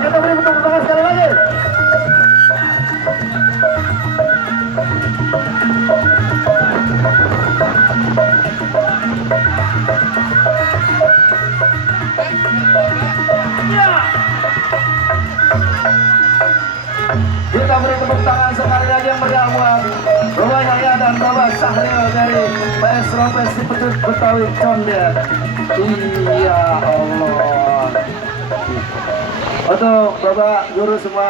Kita beri tepuk tangan sekali lagi. Kita beri tepuk tangan sekali lagi yang meriah buat Bapak Yahya dan Bapak Sahril dari PS Rompes Cipetut Betawi Condet. Iya Allah. Untuk Bapak guru semua.